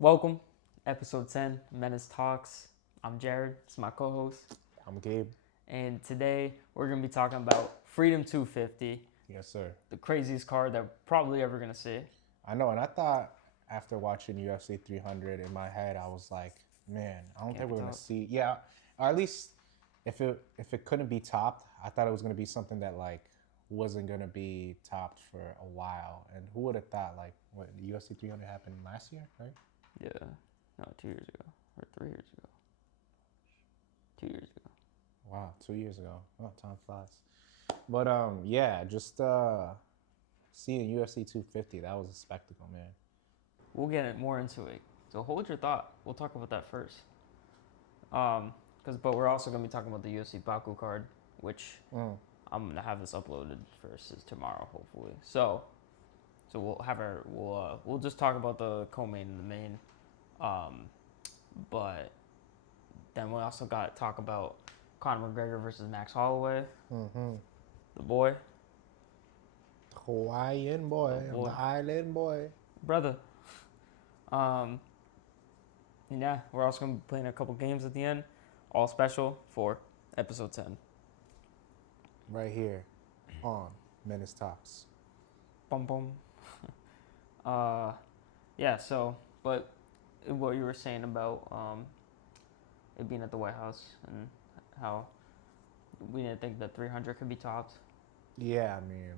Welcome, episode 10, Menace Talks. I'm Jared, it's my co-host, I'm Gabe. and today we're going to be talking about Freedom 250, Yes, sir. the craziest card that we're probably ever going to see. I know, and I thought after watching UFC 300 in my head, I was like, man, I don't Can't think be we're gonna topped. see. Yeah, or at least if it couldn't be topped, I thought it was gonna be something that like wasn't gonna be topped for a while. And who would have thought like what the UFC 300 happened last year, right? Yeah, no, 2 years ago, or 3 years ago. 2 years ago. Wow, 2 years ago. Oh, time flies. But yeah, just seeing UFC 250, that was a spectacle, man. We'll get more into it, so hold your thought. We'll talk about that first. But we're also going to be talking about the UFC Baku card, which I'm going to have this uploaded versus tomorrow, hopefully. So we'll just talk about the co-main and the main, but then we also got to talk about Conor McGregor versus Max Holloway, the boy, Hawaiian boy, boy. the island boy. brother. And yeah, we're also gonna be playing a couple games at the end, all special for episode 10. Right here on Menace Talks. Bum bum. Yeah. So, but what you were saying about it being at the White House and how we didn't think that 300 could be topped. Yeah, I mean,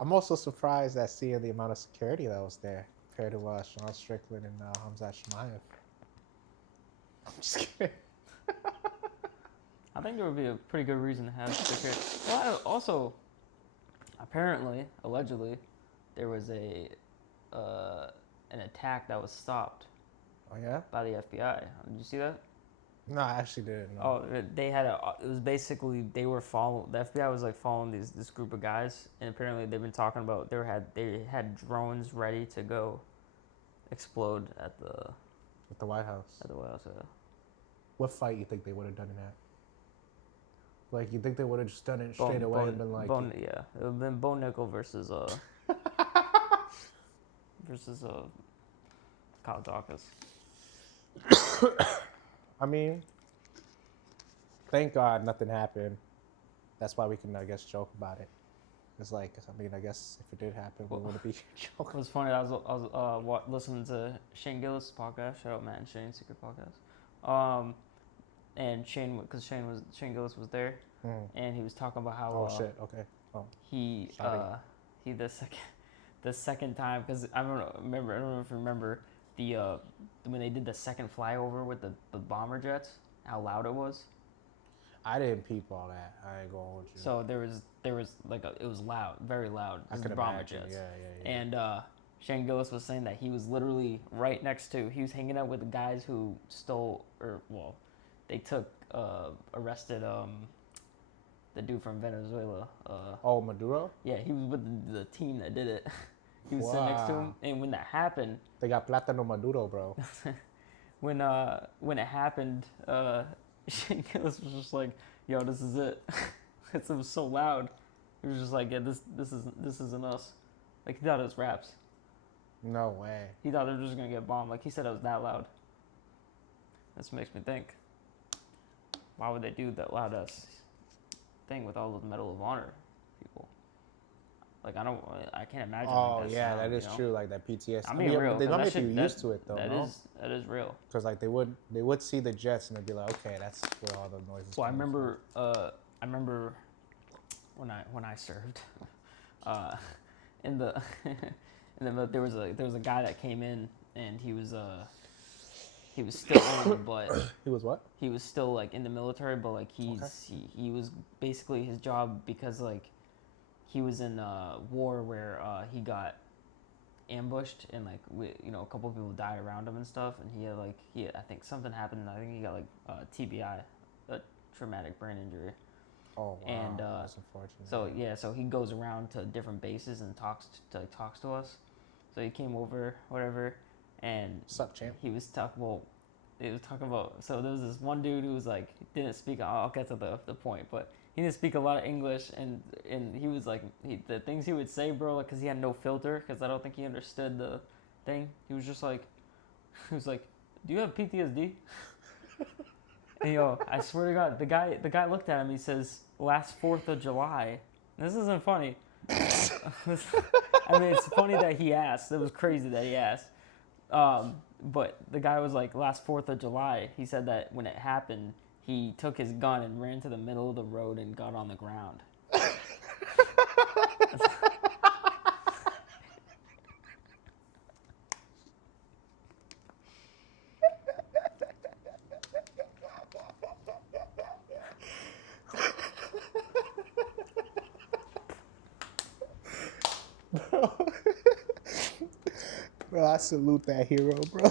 I'm also surprised at seeing the amount of security that was there compared to Sean Strickland and Hamzat Chimaev. I'm just kidding. I think there would be a pretty good reason to have security. Well, also, apparently, allegedly, there was an attack that was stopped Oh yeah? by the FBI. Did you see that? No, I actually didn't know. Oh, they had it was basically they were following the FBI was like following this group of guys, and apparently they've been talking about they had drones ready to go explode at the At the White House. White House. What fight you think they would have done it at? Like, you think they would have just done it straight away and been like... yeah, it would have been Bo Nickel versus versus Kyle Dawkins. I mean, thank God nothing happened. That's why we can, I guess, joke about it. It's like, I mean, I guess if it did happen, we wouldn't be joking. It was funny. I was listening to Shane Gillis' podcast. Shout out Matt and Shane's secret podcast. And Shane Gillis was there, and he was talking about how Oh shit! Okay. Oh. he the second time, because I don't know if you remember the when they did the second flyover with the bomber jets, how loud it was. I didn't peep all that. I ain't gonna hold you. So there was like it was loud, very loud. I could bomber imagine. jets. Yeah. And Shane Gillis was saying that he was literally right next to. He was hanging out with the guys who stole, they arrested the dude from Venezuela. Oh, Maduro? Yeah, he was with the team that did it. He was sitting next to him, and when that happened, They got Plátano Maduro, bro. when it happened, Shane Gillis was just like, "Yo, this is it." It was so loud. He was just like, "Yeah, this isn't us." Like he thought it was raps. No way. He thought they were just gonna get bombed. Like he said, it was that loud. This makes me think. Why would they do that loud ass thing with all those Medal of Honor people? Like I can't imagine. Oh like that yeah, sound, that is true. Like that PTSD. I mean, real. They don't make shit, you used to it though. That is real. Because like they would see the jets and they'd be like, okay, that's where all the noises. Well, I come remember when I served, in the there was a guy that came in and he was still in, but He was what? he was still like in the military, but like he was basically his job because like he was in a war where he got ambushed and like a couple of people died around him and stuff, and I think something happened. I think he got like TBI, a traumatic brain injury. Oh wow, And that's unfortunate. so he goes around to different bases and talks to us. So he came over, whatever, and What's up, champ? he was talking about. So there was this one dude who was like didn't speak. I'll get to the point, but he didn't speak a lot of English, and he was like the things he would say, bro, like because he had no filter, because I don't think he understood the thing. He was just like, "Do you have PTSD?" And yo, I swear to God, the guy looked at him. He says, "Last 4th of July." This isn't funny. I mean, it's funny that he asked. It was crazy that he asked. But the guy was like, "Last 4th of July." He said that when it happened, he took his gun and ran to the middle of the road and got on the ground. Bro, I salute that hero, bro.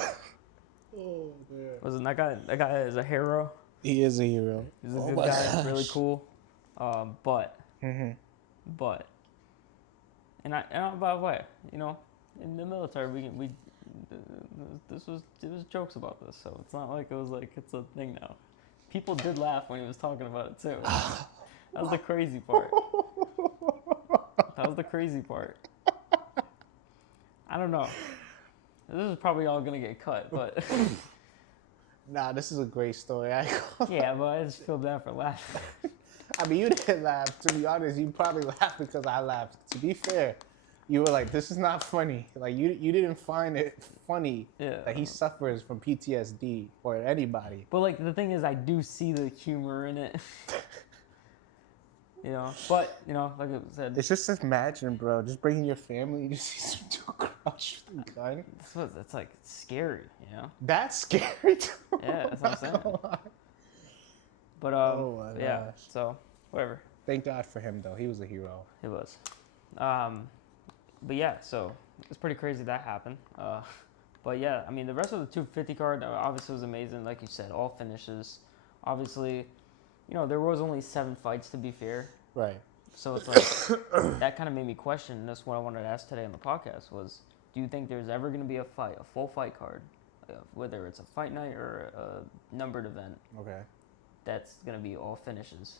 Oh man. Wasn't that guy? That guy is a hero. He is a hero. He's a good guy, really cool. But, and by the way, you know, in the military, we there was jokes about this, so it's not like it was like it's a thing now. People did laugh when he was talking about it too. That was the crazy part. That was the crazy part. I don't know. This is probably all gonna get cut, but Nah, this is a great story. yeah, but I just feel bad for laughing. I mean, you didn't laugh. To be honest, you probably laughed because I laughed. To be fair, you were like, "This is not funny." Like you didn't find it funny that he suffers from PTSD or anybody. But like the thing is, I do see the humor in it. You know, but you know, like I said, It's just imagine, bro, just bringing your family, you just see some dude crouch with a gun. That's like scary, you know. That's scary too. Yeah, that's what I'm saying. But Oh my yeah, gosh. so whatever. Thank God for him though. He was a hero. It was. But yeah, so it's pretty crazy that happened. But yeah, I mean the rest of the 250 card obviously was amazing, like you said, all finishes. Obviously, you know, there was only 7 fights to be fair. Right. So it's like that kind of made me question. That's what I wanted to ask today on the podcast was, do you think there's ever going to be a full fight card, whether it's a fight night or a numbered event? Okay. That's going to be all finishes.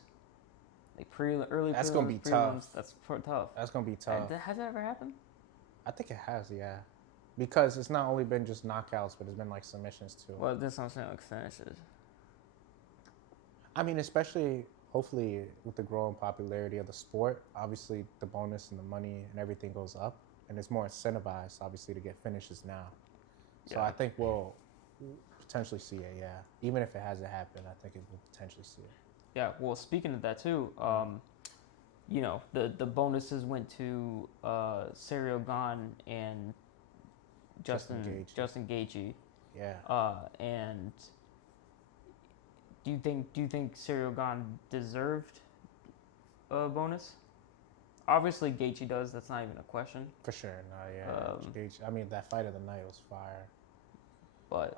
Like early That's prelims, gonna be prelims, tough. That's tough. That's gonna be tough. Has that ever happened? I think it has, yeah. Because it's not only been just knockouts, but it's been like submissions too. Well, that's what I'm saying, like finishes. I mean, especially hopefully with the growing popularity of the sport, obviously the bonus and the money and everything goes up, and it's more incentivized, obviously, to get finishes now. So Yeah. I think we'll potentially see it, yeah. Even if it hasn't happened, I think it will potentially see it. Yeah, well, speaking of that too, you know, the bonuses went to Serial Gone and Justin Gaethje. Yeah. And do you think Serial Gone deserved a bonus? Obviously, Gaethje does. That's not even a question. For sure, no, yeah. Gaethje, I mean, that fight of the night was fire. But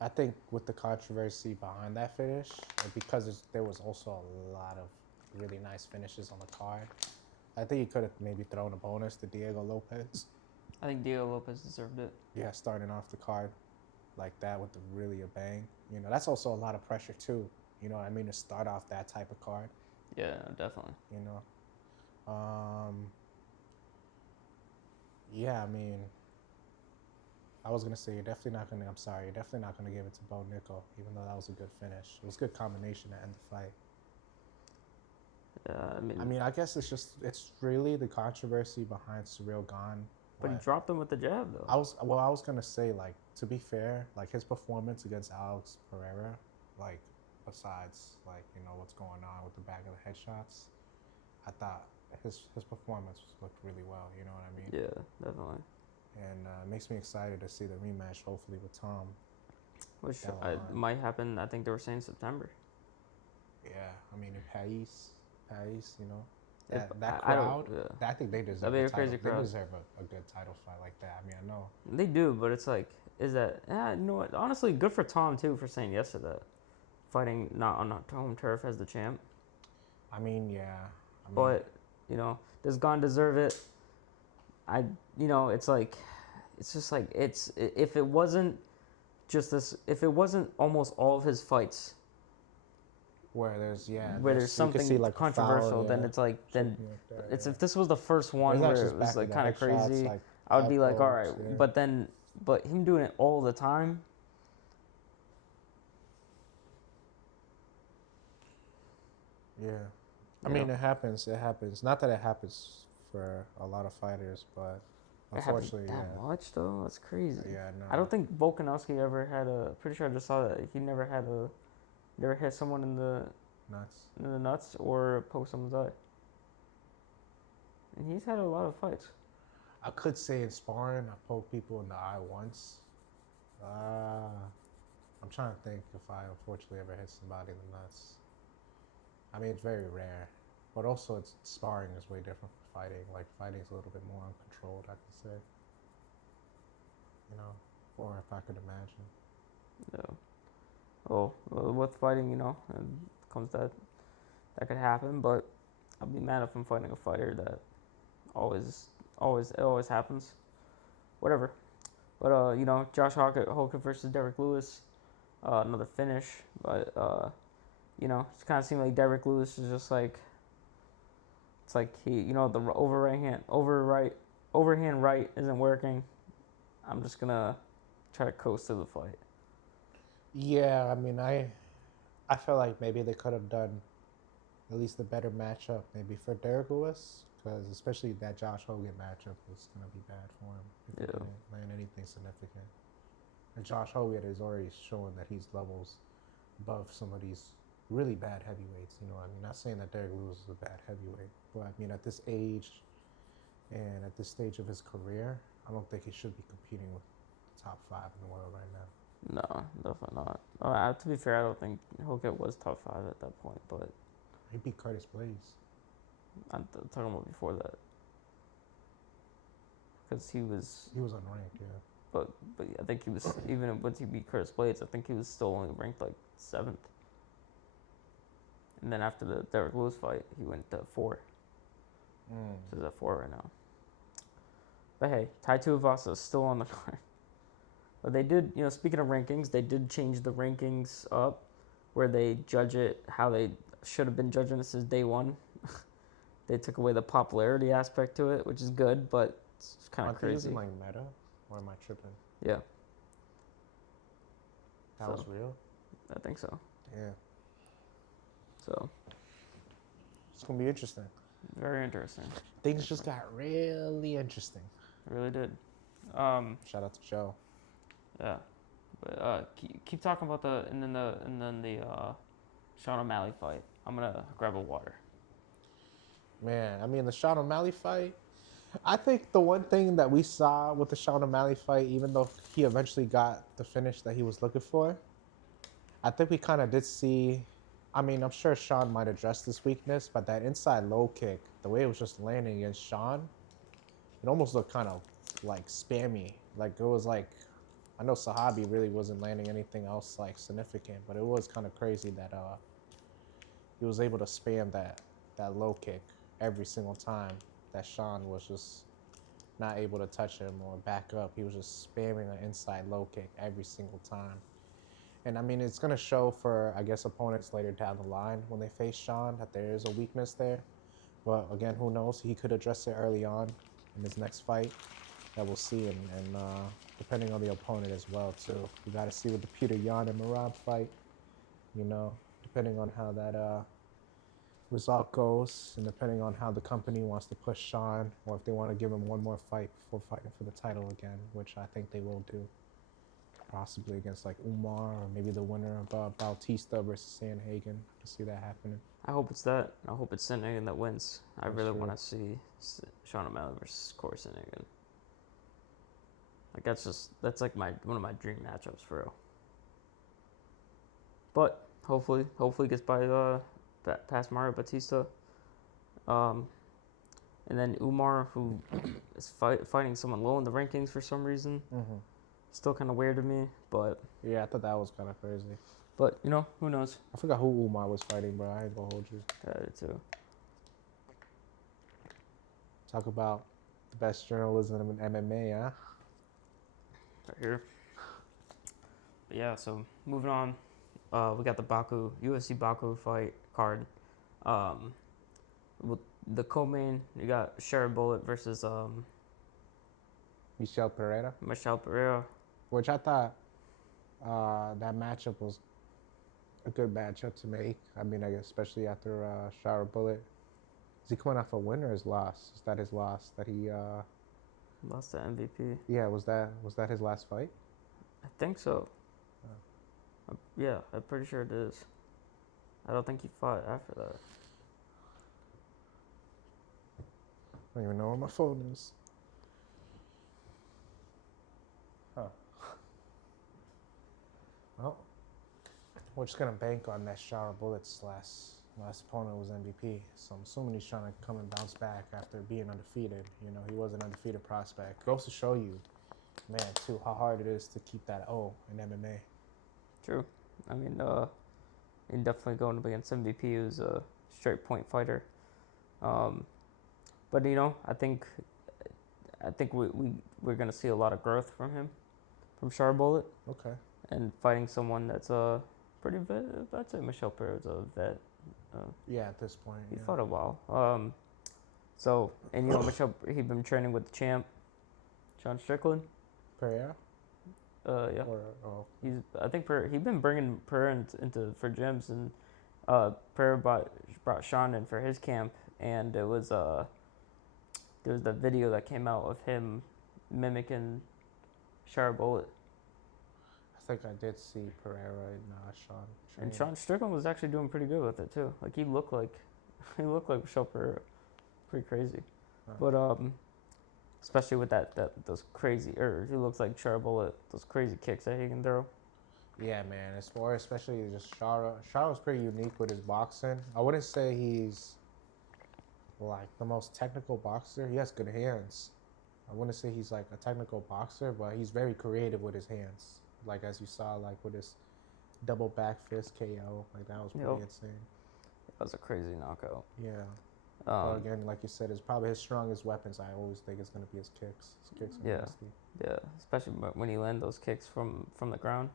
I think with the controversy behind that finish, and because there was also a lot of really nice finishes on the card, I think he could have maybe thrown a bonus to Diego Lopez. I think Diego Lopez deserved it. Yeah, starting off the card like that with really a bang. You know, that's also a lot of pressure too. You know what I mean? To start off that type of card. Yeah, definitely. You know? Yeah, I mean, I was going to say, you're definitely not going to give it to Bo Nickel, even though that was a good finish. It was a good combination to end the fight. I mean, I guess it's really the controversy behind Ciryl Gane. But he dropped him with the jab, though. I was going to say, like, to be fair, like, his performance against Alex Pereira, like, besides, like, you know, what's going on with the back of the headshots, I thought his performance looked really well, you know what I mean? Yeah, definitely. And it makes me excited to see the rematch, hopefully, with Tom. Which might happen, I think they were saying September. Yeah, I mean, in Paris, you know, that crowd, I think they deserve a crazy crowd. They deserve a good title fight like that. I mean, I know. They do, but it's like, you know what? Honestly, good for Tom, too, for saying yes to that. Fighting not on home turf as the champ. I mean, yeah. But, you know, does Gane deserve it? You know, it's like, it's just like, if it wasn't almost all of his fights Where there's where there's you can see something like a controversial, foul, then it's like then something like that, it's yeah. if this was the first Or one it's where actually it just was back to like the kind of headshots, crazy, like I would be like, all right, elbows, yeah. but him doing it all the time. Yeah. I mean, it happens. It happens. Not that it happens for a lot of fighters, but It happens unfortunately, that much though. That's crazy. Yeah, no. I don't think Volkanovski ever had a. Pretty sure I just saw that he never hit someone Nuts. in the nuts or poke someone's eye. And he's had a lot of fights. I could say in sparring, I poked people in the eye once. I'm trying to think if I unfortunately ever hit somebody in the nuts. I mean, it's very rare, but also sparring is way different from fighting. Like fighting is a little bit more uncontrolled, I could say. You know, or if I could imagine. Yeah. Well, with fighting, it comes that could happen, but I'll be mad if I'm fighting a fighter that it always happens. Whatever. But Josh Hogan versus Derek Lewis, another finish, but it kind of seemed like Derek Lewis is just like, it's like he, the overhand right isn't working. I'm just gonna try to coast to the fight. Yeah, I mean, I feel like maybe they could have done at least a better matchup maybe for Derek Lewis, because especially that Josh Hogan matchup was going to be bad for him if he didn't land anything significant. And Josh Hogan is already showing that he's levels above some of these really bad heavyweights. I mean, not saying that Derek Lewis is a bad heavyweight, but I mean, at this age and at this stage of his career, I don't think he should be competing with the top 5 in the world right now. No, definitely not. To be fair, I don't think Hogan was top 5 at that point, but he beat Curtis Blades. I'm talking about before that, because he was unranked, yeah. But I think he was, even once he beat Curtis Blades, I think he was still only ranked like 7th. And then after the Derek Lewis fight, he went to 4. So he's at 4 right now. But hey, Tai Tuivasa is still on the card. But they did, speaking of rankings, they did change the rankings up where they judge it how they should have been judging it since day one. They took away the popularity aspect to it, which is good, but it's kind of crazy. Using like Meta, or am I tripping? Yeah. That was real? I think so. Yeah. So. It's going to be interesting. Very interesting. Things just got really interesting. It really did. Shout out to Joe. Yeah. But keep talking about the Sean O'Malley fight. I'm going to grab a water. Man, I mean, the Sean O'Malley fight, I think the one thing that we saw with the Sean O'Malley fight, even though he eventually got the finish that he was looking for, I think we kind of did see, I mean, I'm sure Sean might address this weakness, but that inside low kick, the way it was just landing against Sean, it almost looked kind of like spammy. Like it was like, I know Sahabi really wasn't landing anything else like significant, but it was kind of crazy that he was able to spam that low kick every single time that Sean was just not able to touch him or back up. He was just spamming an inside low kick every single time. And I mean, it's going to show for, I guess, opponents later down the line when they face Sean that there is a weakness there. But again, who knows? He could address it early on in his next fight that we'll see. And depending on the opponent as well, too. We got to see with the Peter Yan and Merab fight, depending on how that result goes, and depending on how the company wants to push Sean, or if they want to give him one more fight before fighting for the title again, which I think they will do, possibly against like Umar, or maybe the winner of Bautista versus Sandhagen. To see that happening. I hope it's that. I hope it's Sandhagen that wins. I really want to see Sean O'Malley versus Corey Sandhagen. Like that's like one of my dream matchups for real. But hopefully gets by past Mario Batista. And then Umar, who is fighting someone low in the rankings for some reason. Mm-hmm. Still kind of weird to me, but... Yeah, I thought that was kind of crazy. But, who knows? I forgot who Umar was fighting, bro. I ain't gonna hold you. Yeah, I did too. Talk about the best journalism in MMA, huh? Right here. But yeah, so moving on. we got the Baku UFC Baku fight card. With the co-main, you got Sharon Bullet versus Michel Pereira, Michelle Pereira. which I thought that matchup was a good matchup to make. I mean, I guess especially after Shower Bullet. Is he coming off a win or his loss? Is that his loss that he? Lost to MVP. Yeah, was that his last fight? I think so. Oh. Yeah, I'm pretty sure it is. I don't think he fought after that. I don't even know where my phone is. Huh. Well, we're just gonna bank on that Shower Bullets last opponent was MVP. So I'm assuming he's trying to come and bounce back after being undefeated. You know, he was an undefeated prospect. Goes to show you, man, too, how hard it is to keep that O in MMA. True. I mean, definitely going up against MVP, who's a straight point fighter. But you know, I think we're gonna see a lot of growth from him, from Char Bullet. Okay. And fighting someone that's pretty vet. I'd say Michelle Pereira's a vet. Yeah, at this point. He fought a while. So, and you know, Michelle, he'd been training with the champ, Sean Strickland. Pereira? Yeah. I think he'd been bringing Pereira into for gyms, and Pereira brought Sean in for his camp, and there was the video that came out of him mimicking Char Bullet. I think I did see Pereira and Sean. And Sean Strickland was actually doing pretty good with it too. Like he looked like Michelle Pereira, pretty crazy. But especially with those crazy, he looks like Char Bullet, those crazy kicks that he can throw. Yeah, man. It's more especially just Char. Char was pretty unique with his boxing. I wouldn't say he's like the most technical boxer. He has good hands. I wouldn't say he's like a technical boxer, but he's very creative with his hands. Like as you saw, like with his double back fist KO, like that was pretty insane. That was a crazy knockout. Yeah. But again, like you said, it's probably his strongest weapons. I always think it's gonna be his kicks. His kicks are nasty. Yeah, especially when he lands those kicks from the ground.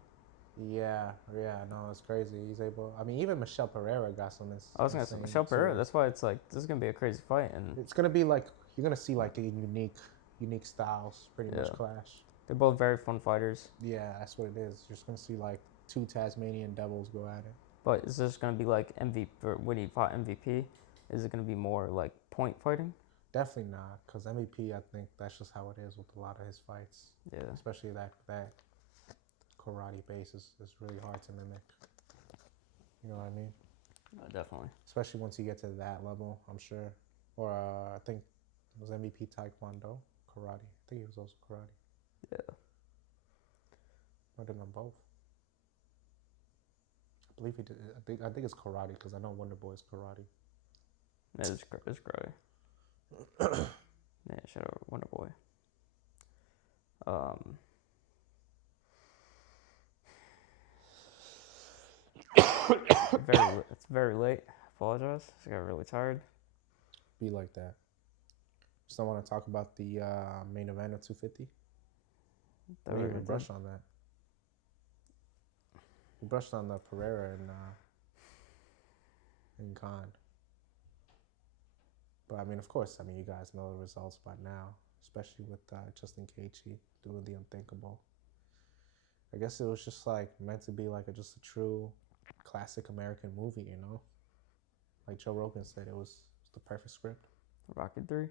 Yeah, no, it's crazy. He's able. I mean, even Michelle Pereira got some. I was gonna say Michelle Pereira. That's why it's like this is gonna be a crazy fight, and it's gonna be like you're gonna see like the unique styles pretty much clash. They're both very fun fighters. Yeah, that's what it is. You're just gonna see like two Tasmanian devils go at it. But is this gonna be like MVP when he fought MVP? Is it gonna be more like point fighting? Definitely not, because MVP, I think that's just how it is with a lot of his fights. Yeah. Especially that karate base is really hard to mimic. You know what I mean? Definitely. Especially once you get to that level, I'm sure. Or I think it was MVP Taekwondo, karate. I think it was also karate. Yeah. Might have done both. I believe he did. I think it's karate because I know Wonder Boy is karate. Yeah, it's karate. Yeah, shout out Wonder Boy. It's very late. I apologize. I got really tired. Be like that. Still want to talk about the main event of 250? We didn't even brush on that. We brushed on the Pereira and Khan. But I mean, of course, you guys know the results by now, especially with Justin Gaethje doing the unthinkable. I guess it was just like meant to be like just a true classic American movie, you know? Like Joe Rogan said, it was the perfect script. Rocky 3?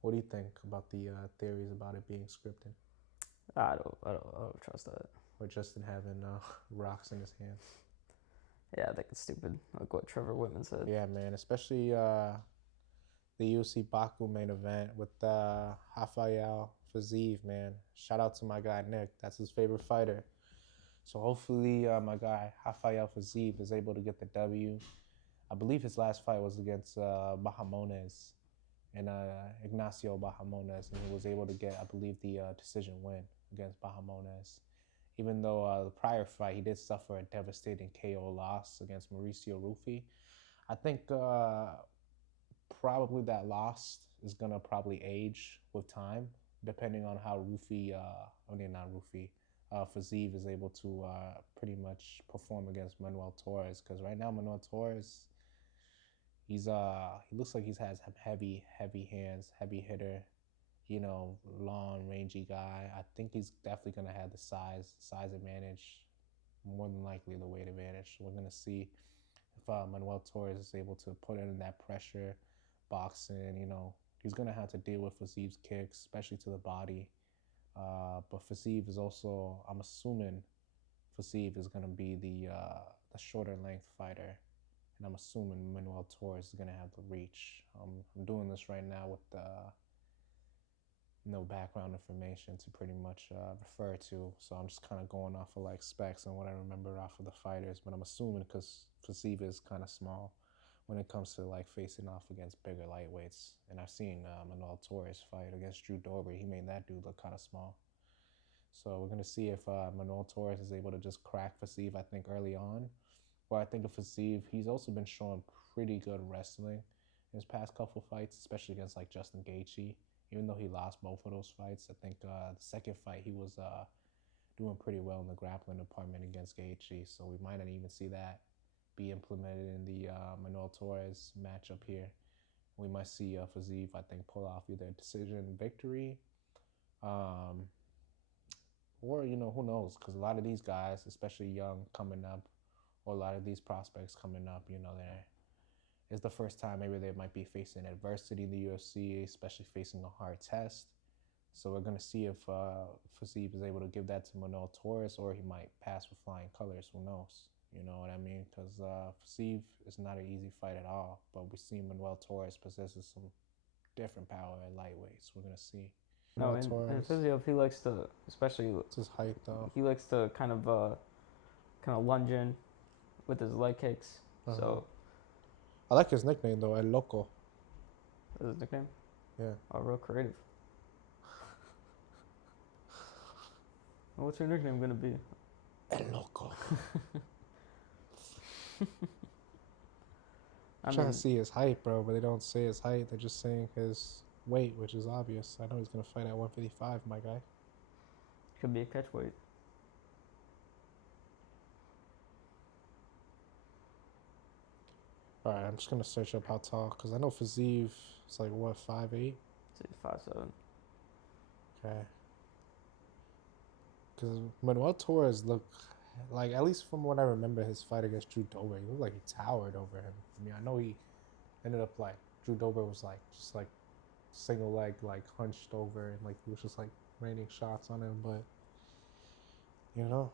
What do you think about the theories about it being scripted? I don't trust that. Or Justin having rocks in his hands. Yeah, I think it's stupid. Like what Trevor Whitman said. Yeah, man. Especially the UFC Baku main event with Rafael Fiziev, man. Shout out to my guy Nick. That's his favorite fighter. So hopefully my guy Rafael Fiziev is able to get the W. I believe his last fight was against Bahamondes and Ignacio Bahamondes, and he was able to get, I believe, the decision win against Bahamondes. Even though the prior fight, he did suffer a devastating KO loss against Mauricio Rufy. I think probably that loss is going to probably age with time, depending on how Fiziev is able to pretty much perform against Manuel Torres, because right now Manuel Torres, he looks like he has heavy hands, heavy hitter, you know, long, rangy guy. I think he's definitely gonna have the size advantage, more than likely the weight advantage. We're gonna see if Manuel Torres is able to put in that pressure, boxing. You know, he's gonna have to deal with Fiziev's kicks, especially to the body. But Fiziev is also, I'm assuming, Fiziev is gonna be the shorter length fighter, and I'm assuming Manuel Torres is gonna have the reach. I'm doing this right now with no background information to pretty much refer to, so I'm just kind of going off of like specs and what I remember off of the fighters. But I'm assuming, because Fiziev is kind of small when it comes to like facing off against bigger lightweights, and I've seen Manuel Torres fight against Drew Dober. He made that dude look kind of small. So we're gonna see if Manuel Torres is able to just crack Fiziev, I think, early on. But I think of Fiziev, he's also been showing pretty good wrestling in his past couple fights, especially against like Justin Gaethje. Even though he lost both of those fights, I think the second fight he was doing pretty well in the grappling department against Gaethje. So we might not even see that be implemented in the Manuel Torres matchup here. We might see Fiziev, I think, pull off either a decision victory, or, you know, who knows? Because a lot of these guys, especially young coming up, or a lot of these prospects coming up, you know, it's the first time maybe they might be facing adversity in the UFC, especially facing a hard test. So we're going to see if Fiziev is able to give that to Manuel Torres, or he might pass with flying colors. Who knows? You know what I mean? Because Fiziev is not an easy fight at all, but we see Manuel Torres possesses some different power at lightweight. So we're going to see. No, Manuel and Torres, Fiziev, he likes to, especially it's his height though. he likes to kind of lunge in with his leg kicks. So I like his nickname though, El Loco. that's his nickname. Yeah. Oh, real creative. What's your nickname gonna be? El Loco. I'm trying to see his height, bro, but they don't say his height. They're just saying his weight, which is obvious. I know he's gonna fight at 155, my guy. Could be a catch weight. All right, I'm just gonna search up how tall, because I know Fiziev is like what, 5'8". Say 5'7". Okay. Because Manuel Torres looked like, at least from what I remember, his fight against Drew Dober, he looked like he towered over him. I mean, I know he ended up like, Drew Dober was like just like single leg, like hunched over, and like he was just like raining shots on him. But you know,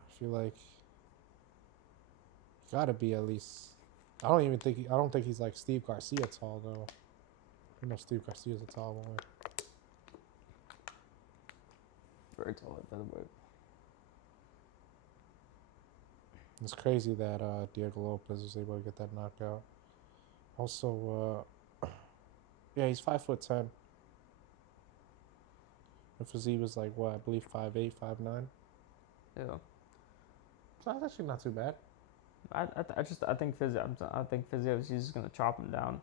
I feel like he gotta be at least. I don't think he's like Steve Garcia tall though. I know Steve Garcia's a tall boy. Very tall at featherweight. It's crazy that Diego Lopez was able to get that knockout. Also, yeah, he's 5'10". And Fiziev was like what, I believe 5'8", 5'9". Yeah. So that's actually not too bad. I think Fiziev is just gonna chop him down.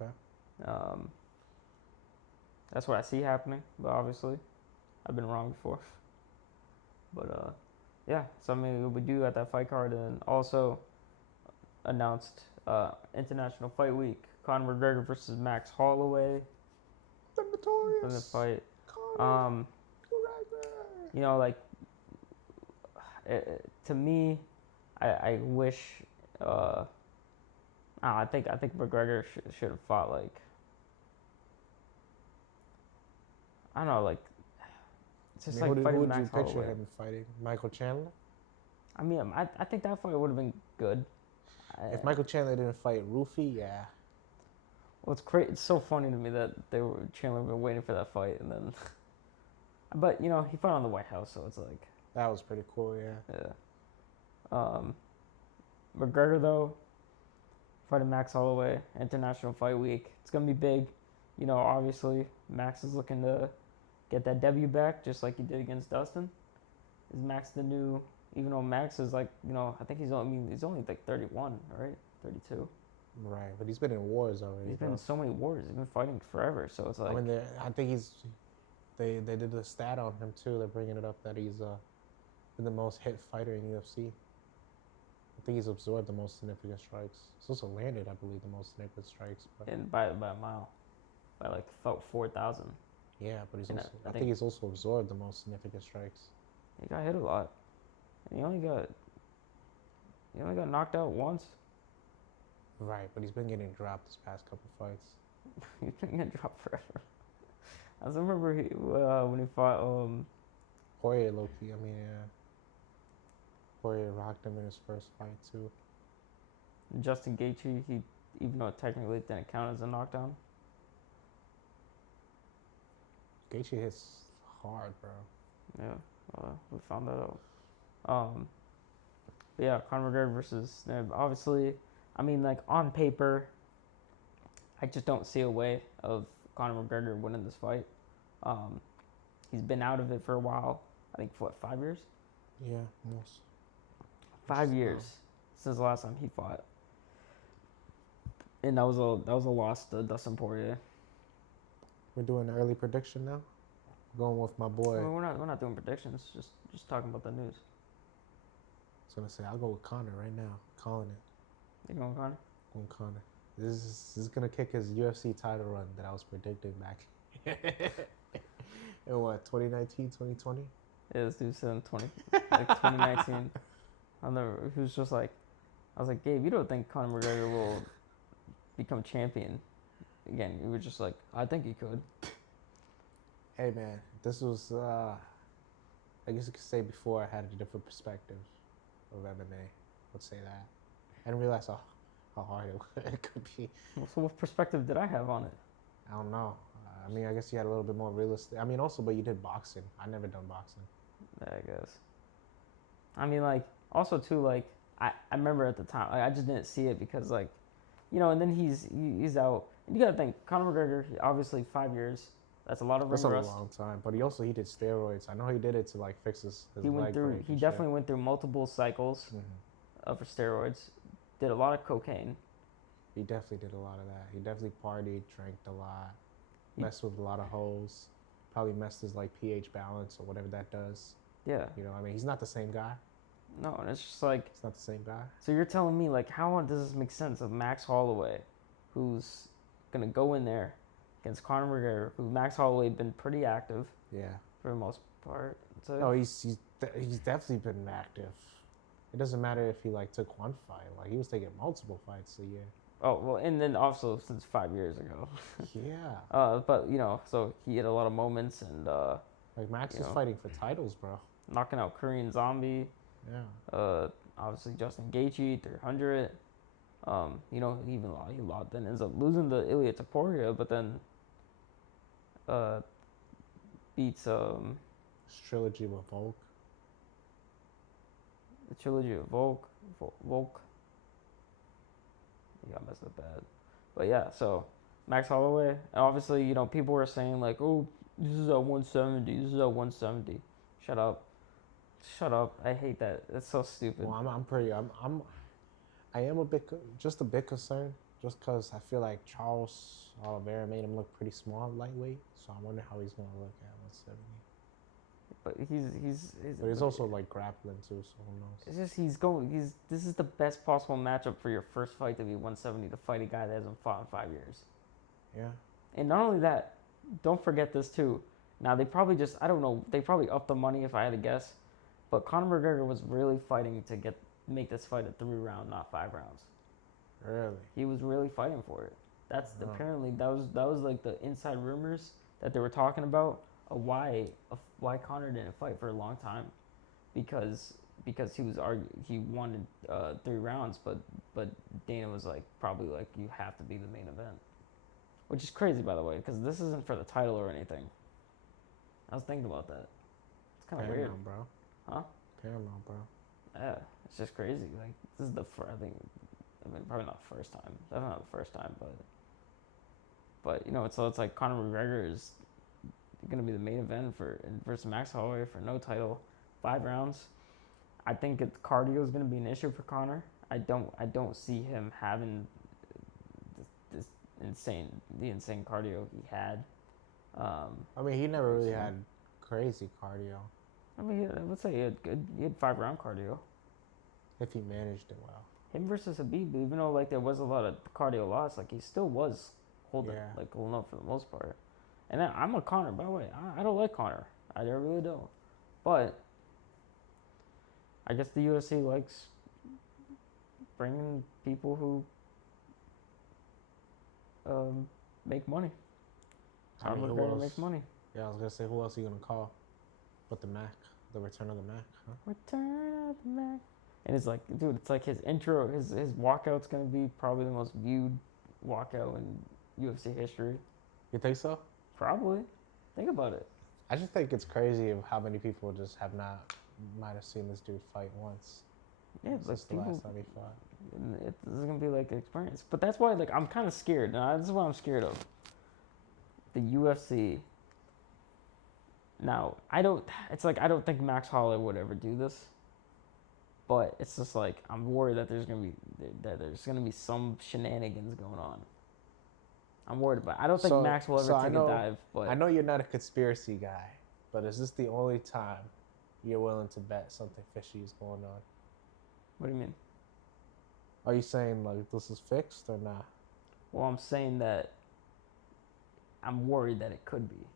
Okay. That's what I see happening, but obviously, I've been wrong before. But yeah, something we do at that fight card, and also announced International Fight Week. Conor McGregor versus Max Holloway. The notorious. For the fight. Conor You know, like to me, I wish. I think McGregor should have fought like. I don't know, like. It's just like fighting Max Holloway. Who would you picture him fighting? Michael Chandler? I mean, I think that fight would have been good. If Michael Chandler didn't fight Rufy, yeah. Well, it's so funny to me that Chandler been waiting for that fight, and then. But you know, he fought on the White House, so it's like. That was pretty cool, yeah. Yeah. McGregor though, fighting Max Holloway, International Fight Week. It's gonna be big. You know, obviously Max is looking to get that W back, just like he did against Dustin. Is Max the new? Even though Max is like, you know, I think he's only like 31, right? 32. Right, but he's been in wars already. He's been in so many wars. He's been fighting forever, so it's like. I mean, I think he's They did a stat on him too. They're bringing it up that he's been the most hit fighter in UFC. I think he's absorbed the most significant strikes. He's also landed, I believe, the most significant strikes. But And by a mile, by like 4,000. yeah, but he's And also. I I think think he's also absorbed the most significant strikes. he got hit a lot, and he only got knocked out once. Right, but he's been getting dropped this past couple fights. He's been getting dropped forever. I just remember when he fought Poirier, low key. I mean, yeah. Poirier rocked him in his first fight too. Justin Gaethje. He, even though it technically didn't count as a knockdown. Gaethje hits hard, bro. Yeah, we found that out. But yeah, Conor McGregor versus Snib. Obviously, I mean, like on paper, I just don't see a way of Conor McGregor winning this fight. He's been out of it for a while. I think what, 5 years? Yeah, almost. 5 years since the last time he fought, and that was a loss to Dustin Poirier. We're doing an early prediction now. Going with my boy. Well, we're not doing predictions. Just talking about the news. I was gonna say I'll go with Conor right now. Calling it. You going Conor? Going Conor. This is gonna kick his UFC title run that I was predicting back in what 2019, 2020. Yeah, this dude said in 2019. He was just like, I was like, Gabe, you don't think Conor McGregor will become champion again? You were just like, I think he could. Hey man, this was I guess you could say before I had a different perspective of MMA. Let's say that. I didn't realize how hard it could be. So what perspective did I have on it? I don't know. I mean, I guess you had a little bit more realistic. I mean, also, but you did boxing. I never done boxing. I guess. I mean, like, also too, like, I remember at the time, like, I just didn't see it because, like, you know, and then he's out. And you gotta think, Conor McGregor, obviously 5 years. That's a lot of ring That's rust. a long time. But he did steroids. I know he did it to like fix his He went leg through. break He and definitely went through multiple cycles shit. of steroids. Did a lot of cocaine. He definitely did a lot of that. He definitely partied, drank a lot, He- messed with a lot of hoes. Probably messed his like pH balance or whatever that does. Yeah. You know, I mean, he's not the same guy. No, and it's just like. He's not the same guy. So you're telling me, like, how does this make sense of Max Holloway, who's gonna go in there against Conor McGregor, who Max Holloway been pretty active Yeah. for the most part. So No, he's definitely been active. It doesn't matter if he like took one fight. Like he was taking multiple fights a year. Oh well, and then also since 5 years ago. Yeah. But you know, so he had a lot of moments and Like Max you is know. fighting for titles, bro. knocking out Korean Zombie. Yeah. Obviously Justin Gaethje 300. You know, he lost, then ends up losing to Ilya Topuria, but then beats His trilogy with Volk. the trilogy of Volk. You got messed up bad. But yeah, so Max Holloway, and obviously, you know, people were saying like, oh, this is at 170. This is at 170. Shut up. Shut up. I hate that. That's so stupid. Well, I am just a bit concerned, just because I feel like Charles Oliveira made him look pretty small lightweight. So I wonder how he's gonna look at 170. But But he's also like grappling too, so who knows? It's just this is the best possible matchup for your first fight to be 170 to fight a guy that hasn't fought in 5 years. Yeah. And not only that, don't forget this too. Now they probably I don't know, they probably upped the money if I had to guess. But Conor McGregor was really fighting to make this fight a 3-round, not 5 rounds. Really? He was really fighting for it. That's apparently that was like the inside rumors that they were talking about of why Conor didn't fight for a long time, because he wanted 3 rounds, but Dana was like probably like you have to be the main event, which is crazy by the way, because this isn't for the title or anything. I was thinking about that. It's kind of weird, bro. huh? Paramount, bro. Yeah, it's just crazy. Like this is I mean, probably not the first time. Definitely not the first time, but you know, it's like Conor McGregor is gonna be the main event versus Max Holloway for no title, 5 rounds. I think cardio is gonna be an issue for Conor. I don't see him having this insane cardio he had I mean, he never really had crazy cardio I mean, let's say he had 5 round cardio. if he managed it well. Him versus Habib, even though like there was a lot of cardio loss, like he still was holding up for the most part. And I'm a Conor, by the way. I don't like Conor. I really don't. But I guess the UFC likes bringing people who make money. I mean, Conor makes money. Yeah, I was gonna say, who else are you gonna call? But the Mac, the Return of the Mac, huh? Return of the Mac. And it's like, dude, it's like his intro, his walkout's gonna be probably the most viewed walkout in UFC history. You think so? Probably. Think about it. I just think it's crazy of how many people just might have seen this dude fight once. Yeah, it's like the last time he fought. This is gonna be like an experience. But that's why, like, I'm kind of scared. Now, this is what I'm scared of. The UFC. Now, it's like I don't think Max Holloway would ever do this. But it's just like I'm worried that there's gonna be some shenanigans going on. I'm worried about it. I don't think Max will ever take a dive. But I know you're not a conspiracy guy, but is this the only time you're willing to bet something fishy is going on? What do you mean? Are you saying like this is fixed or not? Well, I'm saying that I'm worried that it could be.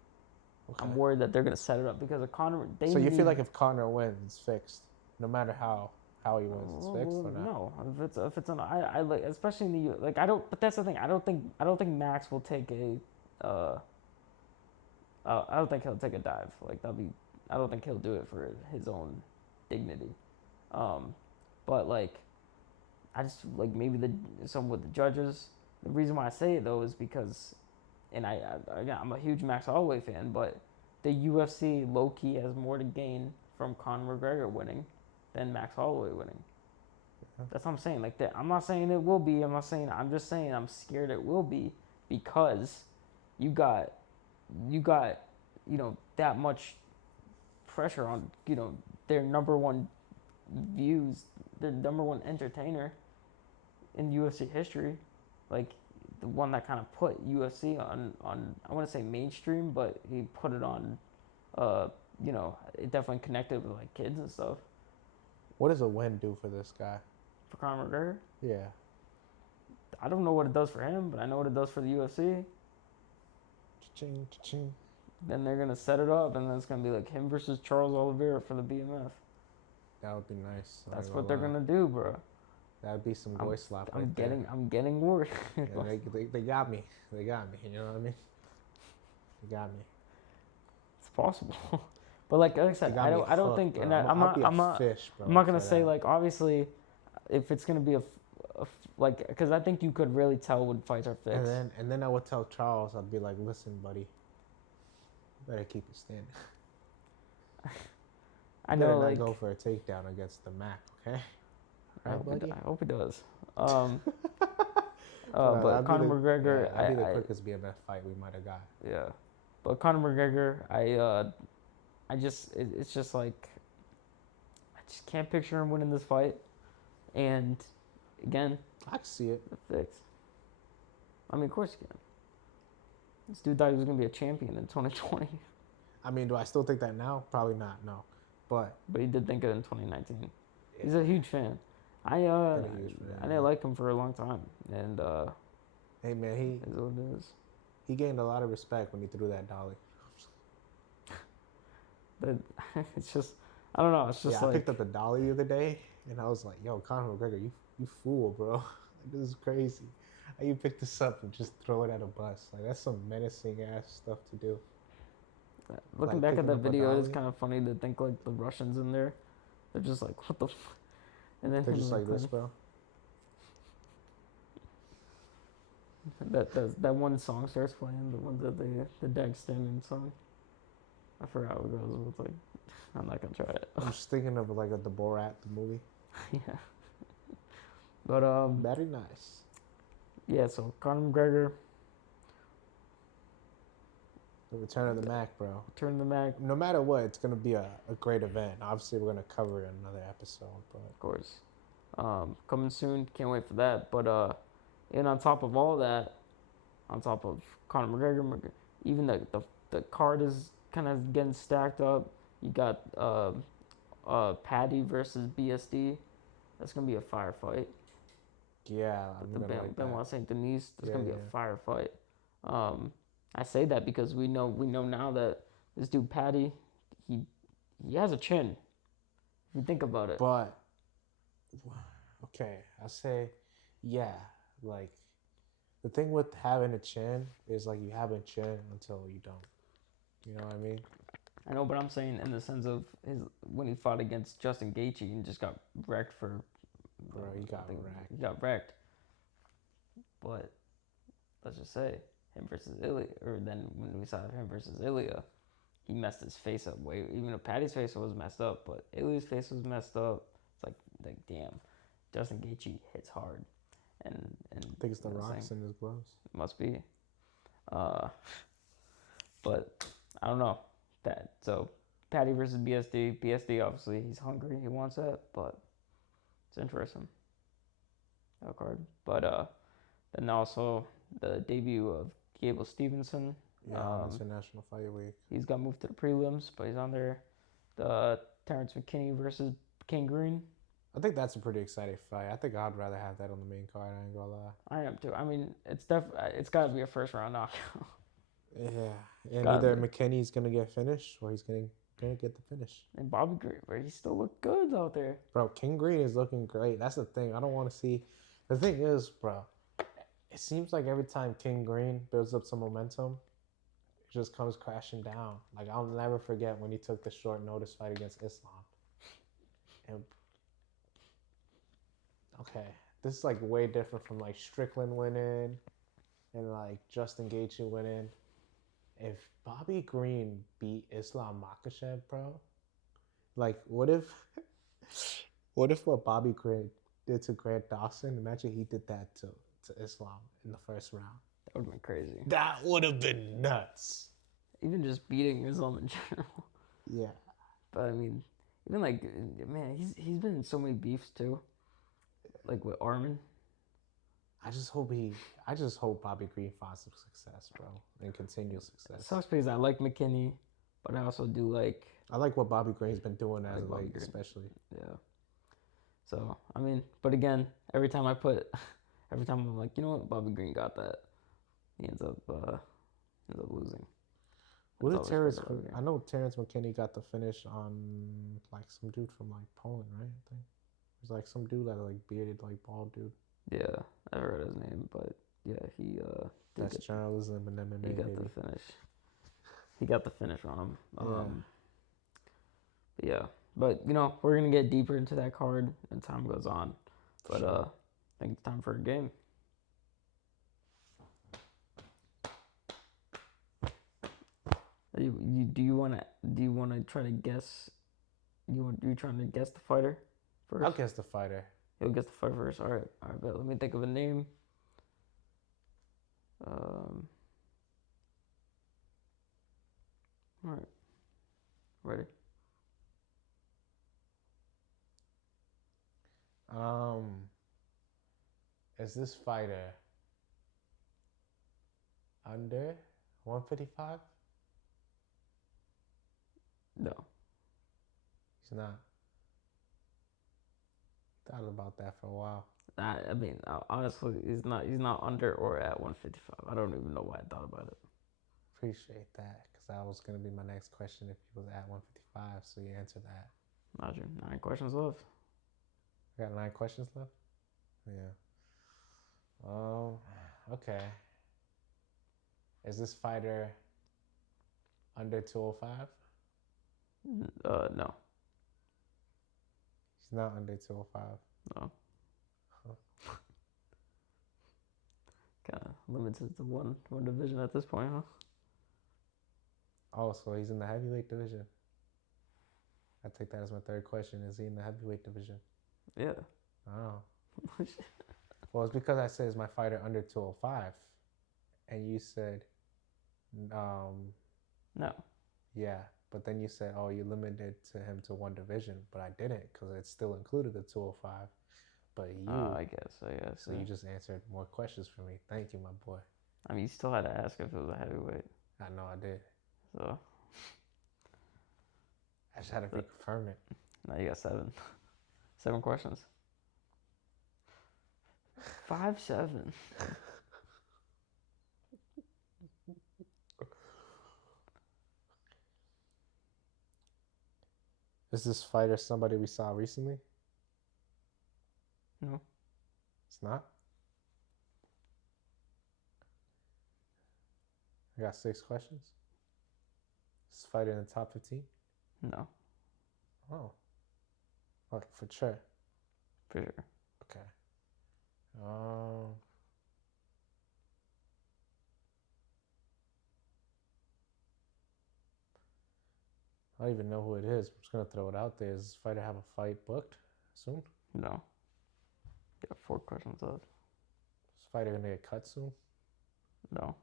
Okay. I'm worried that they're gonna set it up because of Conor. So you feel like if Conor wins, it's fixed, no matter how he wins, it's fixed or not? No, if it's on, I like, especially in the like I don't. But that's the thing. I don't think Max will take a. I don't think he'll take a dive. Like that'll be. I don't think he'll do it for his own dignity. But like, I just like maybe some with the judges. The reason why I say it though is because, and I'm a huge Max Holloway fan, but the UFC low key has more to gain from Conor McGregor winning than Max Holloway winning. That's what I'm saying. Like that, I'm not saying it will be. I'm just saying I'm scared it will be because you got that much pressure on their number one views, their number one entertainer in UFC history, like the one that kind of put UFC on I want to say mainstream, but he put it on it definitely connected with like kids and stuff. What does a win do for this guy? For Conor McGregor? Yeah. I don't know what it does for him, but I know what it does for the UFC. Cha-ching, cha-ching. Then they're going to set it up, and then it's going to be like him versus Charles Oliveira for the BMF. That would be nice. That's what they're going to do, bro. That would be some voice slap I'm getting worried. Yeah, they got me. They got me. You know what I mean? They got me. It's possible. But like I said, I don't think, and I'm not gonna say like obviously, if it's gonna be a like, because I think you could really tell when fights are fixed. And then I would tell Charles, I'd be like, listen, buddy, you better keep it standing. I know, better like, not go for a takedown against the Mac, okay? I hope it does. But Conor McGregor, that'd be the quickest BMF fight we might have got. Yeah, but Conor McGregor, it's just like, I just can't picture him winning this fight. And again, I can see it. The fix. I mean, of course you can. This dude thought he was going to be a champion in 2020. I mean, do I still think that now? Probably not, no. But he did think it in 2019. Yeah. He's a huge fan. I didn't like him for a long time. And hey man, he is what it is. He gained a lot of respect when he threw that dolly. But it's just, I don't know. It's just I picked up the dolly the other day, and I was like, "Yo, Conor McGregor, you fool, bro! Like, this is crazy. How you pick this up and just throw it at a bus? Like that's some menacing ass stuff to do." Looking back at that video, it's kind of funny to think like the Russians in there. They're just like, "What the?" And then they're just like this, bro. That one song starts playing. The ones that the Dag standing song. I forgot how it goes. It's like, I'm not gonna try it. I'm just thinking of like the Borat, the movie. Yeah. But very nice. Yeah. So Conor McGregor. The return of the Mac, bro. Return of the Mac. No matter what, it's gonna be a great event. Obviously, we're gonna cover it in another episode, but of course, coming soon. Can't wait for that. But and on top of all that, on top of Conor McGregor, even the the card is kind of getting stacked up. You got Paddy versus BSD. That's gonna be a firefight. Yeah, I'm The gonna like that. Benoit Saint Denis. That's gonna be Yeah. a firefight. I say that because we know now that this dude Paddy, he has a chin. If you think about it. But okay, I say, yeah. Like the thing with having a chin is like you have a chin until you don't. You know what I mean? I know, but I'm saying in the sense of his when he fought against Justin Gaethje and just got wrecked for. Bro, he got wrecked. He got wrecked. But let's just say him versus Ilya, or then when we saw him versus Ilya, he messed his face up way. Even though Paddy's face was messed up, but Ilya's face was messed up. It's like damn, Justin Gaethje hits hard, and I think it's the rocks in his gloves. It must be. But I don't know that. So Paddy versus BSD. BSD obviously he's hungry. He wants that, but it's interesting. That card. But then also the debut of Gable Stevenson. Yeah, International Fight Week. He's got moved to the prelims, but he's on there. The Terrence McKinney versus King Green. I think that's a pretty exciting fight. I think I'd rather have that on the main card. I ain't gonna lie. I am too. I mean, it's got to be a first round knockout. Yeah, and either McKinney's gonna get finished or he's gonna get the finish. And Bobby Green, but he still look good out there. Bro, King Green is looking great. That's the thing. I don't want to see. The thing is, bro, it seems like every time King Green builds up some momentum, it just comes crashing down. Like I'll never forget when he took the short notice fight against Islam. And okay, this is like way different from like Strickland winning and like Justin Gaethje winning. If Bobby Green beat Islam Makhachev, bro, like what if what Bobby Green did to Grant Dawson? Imagine he did that to Islam in the first round. That would have been crazy. That would have been nuts. Even just beating Islam in general. Yeah. But I mean, even like, man, he's been in so many beefs too. Like with Armin. I just hope Bobby Green finds some success, bro, and continual success. It sucks because I like McKinney, but I also do like. I like what Bobby Green's been doing as of late, especially. Yeah. So I mean, but again, every time I'm like, you know what, Bobby Green got that. He ends up losing. What did Terrence? I know Terrence McKinney got the finish on like some dude from like Poland, right? I think it was like some dude that like bearded, like bald dude. Yeah, I heard his name, but yeah, he. That's journalism and MMA. He got the finish. He got the finish on him. Yeah, but you know we're gonna get deeper into that card as time goes on. But I think it's time for a game. Do you want to try to guess? You trying to guess the fighter first? I'll guess the fighter. You'll guess the fighter first. All right. But let me think of a name. All right. Ready? Is this fighter under 155? No. He's not. Thought about that for a while. I mean, honestly, he's not under or at 155. I don't even know why I thought about it. Appreciate that, because that was gonna be my next question if he was at 155. So you answered that. Roger. 9 questions left. I got 9 questions left. Yeah. Okay. Is this fighter under 205? No. He's not under 205. No. Kind of limited to one division at this point, huh? Oh, so he's in the heavyweight division. I take that as my third question. Is he in the heavyweight division? Yeah. Oh. Well, it's because I said, is my fighter under 205? And you said, no. Yeah. But then you said, oh, you limited him to one division. But I didn't, because it still included the 205. But you... I guess. So you just answered more questions for me. Thank you, my boy. I mean, you still had to ask if it was a heavyweight. I know I did. So I just had to reconfirm it. now you got 7. 7 questions. 5-7. Is this fighter somebody we saw recently? No. It's not? I got 6 questions. Is this fighter in the top 15? No. Oh. Okay, for sure. For sure. Okay. I don't even know who it is. I'm just gonna throw it out there. Does this fighter have a fight booked soon? No. You got 4 questions left. Is this fighter gonna get cut soon? No.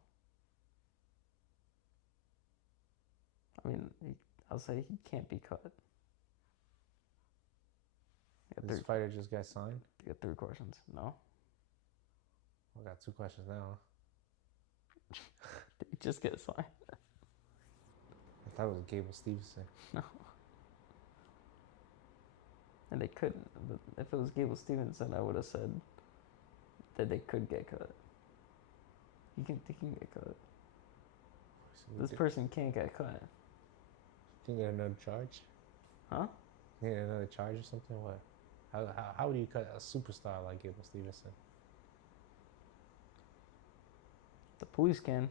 I mean, I'll say he can't be cut. Did this fighter just get signed? You got 3 questions. No. I got 2 questions now. Did he just get signed? I thought it was Gable Stevenson. No. And they couldn't. But if it was Gable Stevenson, I would have said that they could get cut. They can get cut. This person can't get cut. Can you get another charge? Huh? Can you get another charge or something? What? How do you cut a superstar like Gable Stevenson? The police can.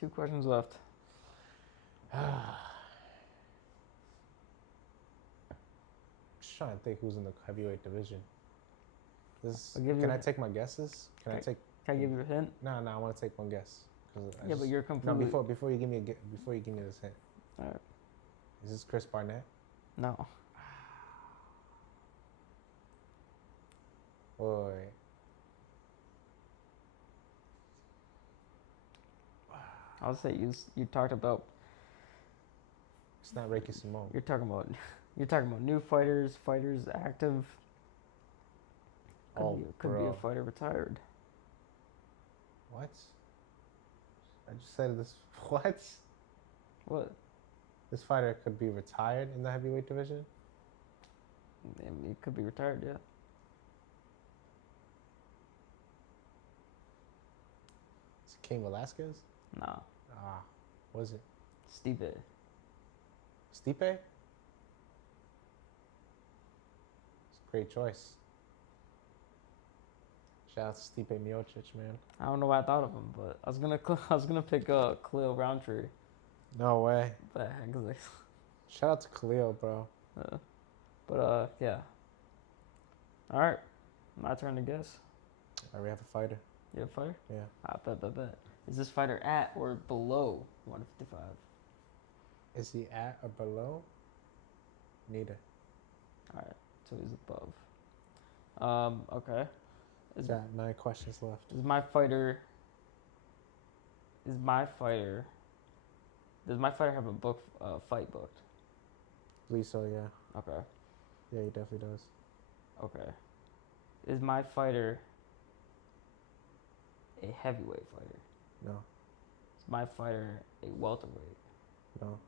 2 questions left. Just trying to think who's in the heavyweight division. Can I take my guesses? Can I give you a hint? No, I want to take one guess. Yeah, but you're completely. No, before you give me this hint. All right. Is this Chris Barnett? No. Boy. I'll say you talked about. It's not Ricky Simone. You're talking about new fighters active. Could be a fighter retired. What? I just said this. What? What? This fighter could be retired in the heavyweight division? I mean, it could be retired, yeah. Is it Cain Velasquez? Nah. What is it? Stipe. Stipe? It's a great choice. Shout out to Stipe Miocic, man. I don't know why I thought of him, but I was gonna pick Khalil Roundtree. No way. But Shout out to Khalil, bro. Yeah. All right, my turn to guess. All right, we have a fighter. You have a fighter? Yeah. I bet. Is this fighter at or below 155? Is he at or below? Neither. All right, so he's above. Okay. Got 9 questions left. Does my fighter have a fight booked? I believe so, yeah. Okay. Yeah, he definitely does. Okay. Is my fighter a heavyweight fighter? No. Is my fighter a welterweight? No.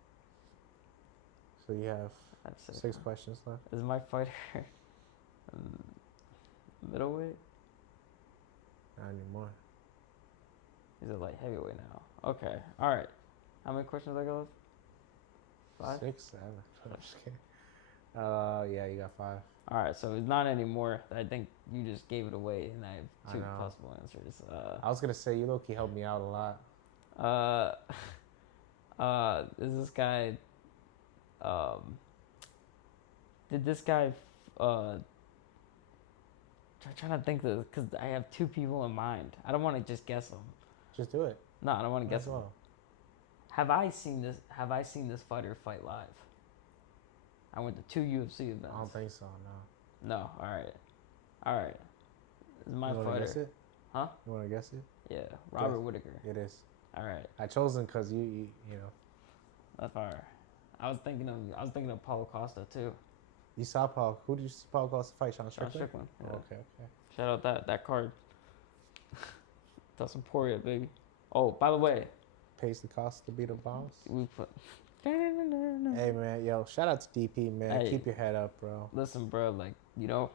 So you have 6 questions left. Is my fighter middleweight? Not anymore. He's a light heavyweight now. Okay. All right. How many questions I got left? 5? 6, 7. I'm just kidding. Yeah, you got 5. All right. So it's not anymore. I think you just gave it away, and I have 2 possible answers. I was gonna say you low-key helped me out a lot. Is this guy? Did this guy? Trying to think this because I have 2 people in mind. I don't want to just guess them. Just do it. No, I don't want to guess them. Well. Have I seen this fighter fight live? I went to 2 UFC events. I don't think so. No. No. All right. This is my fighter. fighter. Guess it? Huh? You want to guess it? Yeah, Robert Whittaker. It is. All right. I chose him because you know. That's fire. I was thinking of Paulo Costa too. You saw Paul. Who did you see Paul Costa fight? Sean Strickland. Yeah. Okay. Shout out that card. Dustin Poirier, baby. Oh, by the way, Pays the cost to be the boss. we put. Hey man, yo, shout out to DP, man. Hey. Keep your head up, bro. Listen, bro. Like, you know,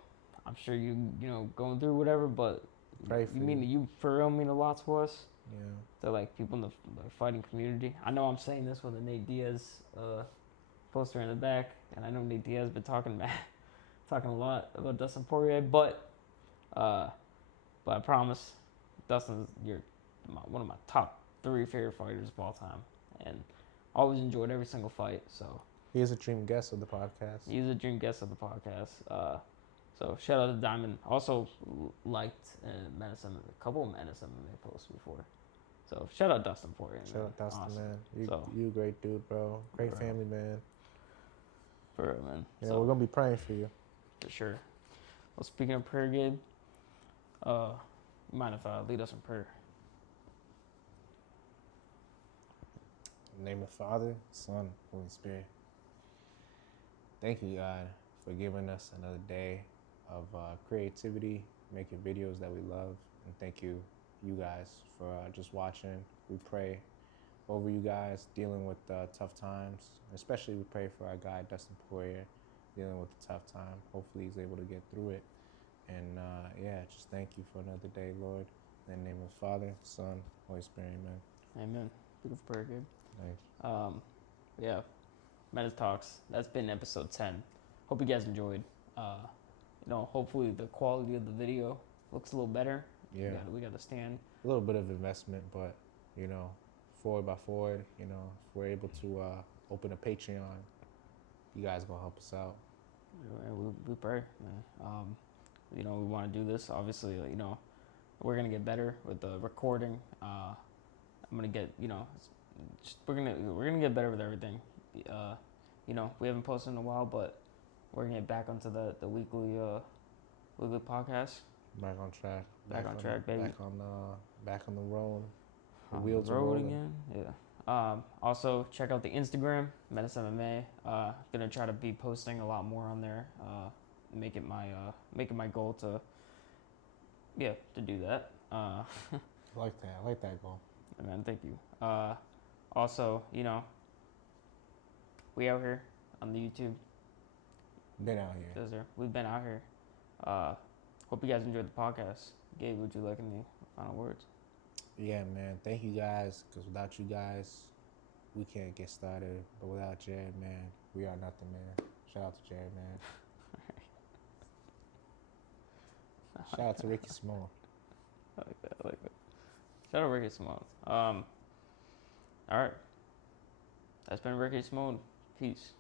I'm sure you know going through whatever, but Pray for you for real mean a lot to us. Yeah. To like people in the fighting community. I know I'm saying this with a Nate Diaz poster in the back, and I know Nate Diaz been talking a lot about Dustin Poirier, but I promise, Dustin's one of my top 3 favorite fighters of all time, and always enjoyed every single fight. So He is a dream guest of the podcast. he's a dream guest of the podcast. So shout out to Diamond. Also liked Menace, a couple of Menace MMA posts before. So shout out Dustin Poirier. Shout out Dustin, awesome. man. You a great dude, bro. Great family, man. For real, man. Yeah, we're gonna be praying for you. For sure. Well, speaking of prayer, Gabe, you mind if I lead us in prayer? In the name of the Father, Son, Holy Spirit. Thank you, God, for giving us another day of creativity, making videos that we love. And thank you guys, for just watching. We pray over you guys dealing with tough times. Especially we pray for our guy, Dustin Poirier, dealing with a tough time. Hopefully he's able to get through it. And just thank you for another day, Lord. In the name of the Father, Son, Holy Spirit, amen. Amen. Beautiful prayer, Gabe. Thanks. Yeah. Menace Talks. That's been episode 10. Hope you guys enjoyed. Hopefully the quality of the video looks a little better. Yeah. We got to stand. A little bit of investment, but, forward by forward, if we're able to open a Patreon, you guys going to help us out. We pray, man. We want to do this. Obviously, we're going to get better with the recording. I'm going to get, we're going to get better with everything. We haven't posted in a while, but we're going to get back onto the weekly podcast. Back on track. Back on track, baby. Back on the road. The on wheels the are road rolling. again. Yeah. Also, check out the Instagram, Menace MMA. Gonna try to be posting a lot more on there. Make it my goal to do that. I like that goal. Man, thank you. Also, we out here on the YouTube. Been out here. We've been out here. Hope you guys enjoyed the podcast. Gabe, would you like any final words? Yeah, man. Thank you guys, because without you guys, we can't get started. But without Jared, man, we are nothing, man. Shout out to Jared, man. Shout out to Ricky Simone. I like that. Shout out Ricky Simone. All right. That's been Ricky Simone. Peace.